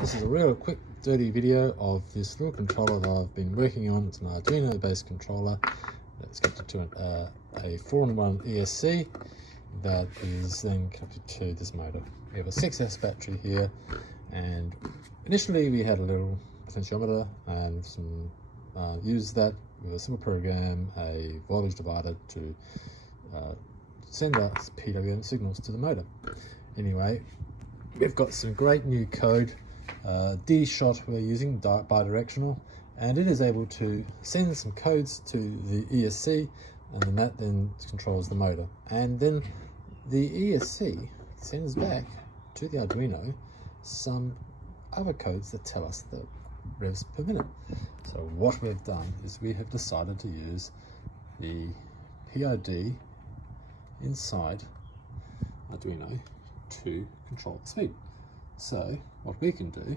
This is a real quick dirty video of this little controller that I've been working on. It's an Arduino based controller that's connected to a 4-in-1 ESC that is then connected to this motor. We have a 6S battery here, and initially we had a little potentiometer and used that with a simple program, a voltage divider, to send us PWM signals to the motor. Anyway, we've got some great new code. D-Shot we're using, bidirectional, and it is able to send some codes to the ESC, and then that controls the motor. And then the ESC sends back to the Arduino some other codes that tell us the revs per minute. So what we've done is we have decided to use the PID inside Arduino to control the speed. So what we can do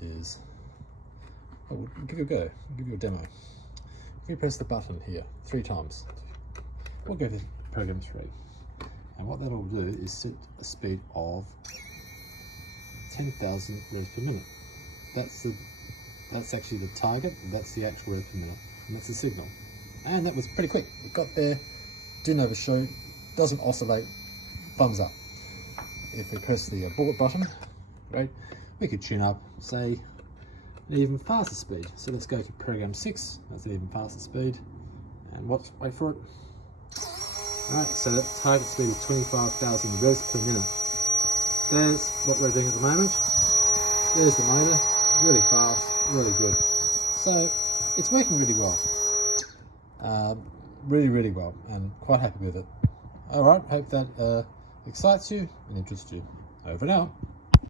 is, we'll give you a go, I'll give you a demo. If you press the button here 3 times, we'll go to program 3. And what that'll do is set a speed of 10,000 revs per minute. That's actually the target, and that's the actual rev per minute, and that's the signal. And that was pretty quick. It got there, didn't overshoot, doesn't oscillate, thumbs up. If we press the abort button, great, we could tune up, say, an even faster speed. So let's go to program 6, that's an even faster speed, and wait for it. Alright, so that target speed is 25,000 revs per minute. There's what we're doing at the moment. There's the motor, really fast, really good. So it's working really well. Really well, and quite happy with it. Alright, hope that excites you and interests you. Over now.